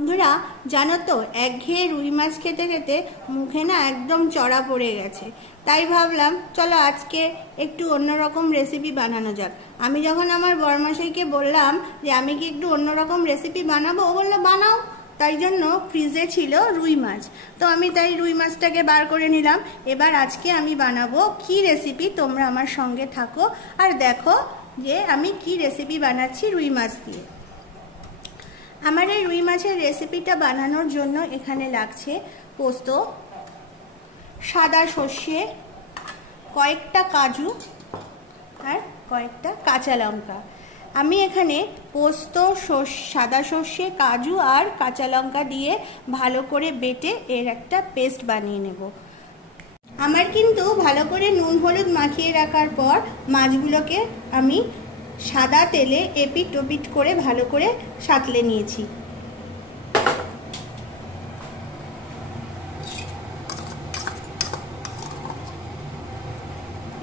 বন্ধুরা জানো তো একঘেয়ে রুই মাছ খেতে খেতে মুখে না একদম চড়া পড়ে গেছে। তাই ভাবলাম চলো আজকে একটু অন্যরকম রেসিপি বানানো যাক। আমি যখন আমার বড়মশাইকে বললাম যে আমি কি একটু অন্যরকম রেসিপি বানাবো, ও বললো বানাও। তাই জন্য ফ্রিজে ছিল রুই মাছ, তো আমি তাই রুই মাছটাকে বার করে নিলাম। এবার আজকে আমি বানাবো কি রেসিপি, তোমরা আমার সঙ্গে থাকো আর দেখো যে আমি কি রেসিপি বানাচ্ছি রুই মাছ দিয়ে। আমার এই রুই মাছের রেসিপিটা বানানোর জন্য এখানে লাগছে পোস্ত, সাদা সর্ষে, কয়েকটা কাজু আর কয়েকটা কাঁচা লঙ্কা। আমি এখানে পোস্ত, সাদা সর্ষে, কাজু আর কাঁচা লঙ্কা দিয়ে ভালো করে বেটে এর একটা পেস্ট বানিয়ে নেব। আমার কিন্তু ভালো করে নুন হলুদ মাখিয়ে রাখার পর মাছগুলোকে আমি সাদা তেলে এপিট ওপিট করে ভালো করে সাঁতলে নিয়েছি।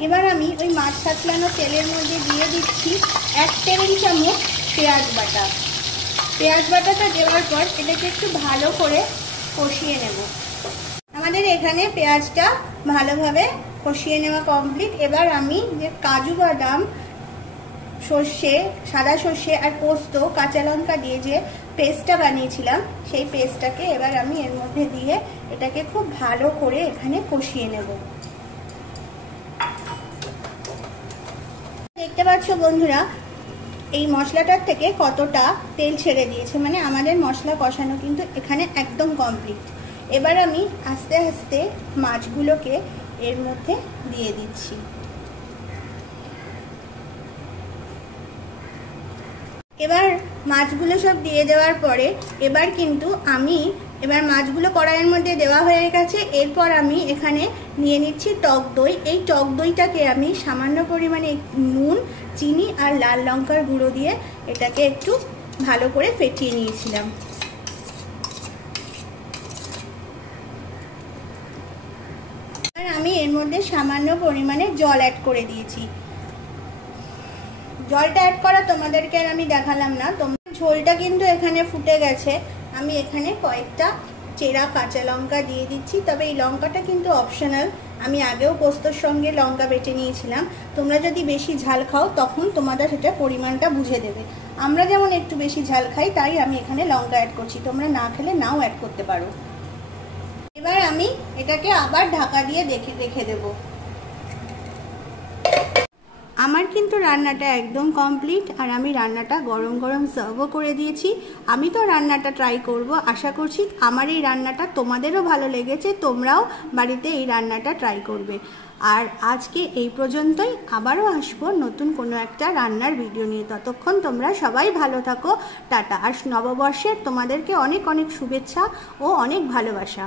এবার আমি ওই মাছ সাঁতলানো তেলের মধ্যে দিয়ে দিচ্ছি 1 টেবিল চামচ পেঁয়াজ বাটা। পেঁয়াজ বাটাটা দেওয়ার পর এটাকে একটু ভালো করে কষিয়ে নেব। আমাদের এখানে পেঁয়াজটা ভালোভাবে কষিয়ে নেওয়া কমপ্লিট। এবার আমি যে কাজু বাদাম, সর্ষে, সাদা সর্ষে আর পোস্ত, কাঁচা লঙ্কা দিয়ে যে পেস্টটা বানিয়েছিলাম সেই পেস্টটাকে এবার আমি এর মধ্যে দিয়ে এটাকে খুব ভালো করে এখানে কষিয়ে নেব। দেখতে পাচ্ছ বন্ধুরা এই মশলাটার থেকে কতটা তেল ছেড়ে দিয়েছে, মানে আমাদের মশলা কষানো কিন্তু এখানে একদম কমপ্লিট। এবার আমি আস্তে আস্তে মাছগুলোকে এর মধ্যে দিয়ে দিচ্ছি। এবার মাছগুলো সব দিয়ে দেওয়ার পরে এবার কিন্তু এবার মাছগুলো কড়াইয়ের মধ্যে দেওয়া হয়ে গেছে। এরপর আমি এখানে নিয়ে নিচ্ছি টক দই। এই টক দইটাকে আমি সামান্য পরিমাণে নুন, চিনি আর লাল লঙ্কার গুঁড়ো দিয়ে এটাকে একটু ভালো করে ফেটিয়ে নিয়েছিলাম। আর আমি এর মধ্যে সামান্য পরিমাণে জল অ্যাড করে দিয়েছি। জলটা অ্যাড করা তোমাদেরকে আর আমি দেখালাম না, তোমার ঝোলটা কিন্তু এখানে ফুটে গেছে। আমি এখানে কয়েকটা চেরা কাঁচা লঙ্কা দিয়ে দিচ্ছি, তবে এই লঙ্কাটা কিন্তু অপশনাল। আমি আগেও পোস্তর সঙ্গে লঙ্কা বেটে নিয়েছিলাম। তোমরা যদি বেশি ঝাল খাও তখন তোমাদের সেটা পরিমাণটা বুঝে দেবে। আমরা যেমন একটু বেশি ঝাল খাই তাই আমি এখানে লঙ্কা অ্যাড করছি, তোমরা না খেলে নাও অ্যাড করতে পারো। এবার আমি এটাকে আবার ঢাকা দিয়ে রেখে দেবো। আমার কিন্তু রান্নাটা একদম কমপ্লিট আর আমি রান্নাটা গরম গরম সার্ভও করে দিয়েছি। আমি তো রান্নাটা ট্রাই করব, আশা করছি আমার এই রান্নাটা তোমাদেরও ভালো লেগেছে, তোমরাও বাড়িতে এই রান্নাটা ট্রাই করবে। আর আজকে এই পর্যন্তই, আবারও আসবো নতুন কোনো একটা রান্নার ভিডিও নিয়ে। ততক্ষণ তোমরা সবাই ভালো থাকো, টাটা। আর নববর্ষের তোমাদেরকে অনেক অনেক শুভেচ্ছা ও অনেক ভালোবাসা।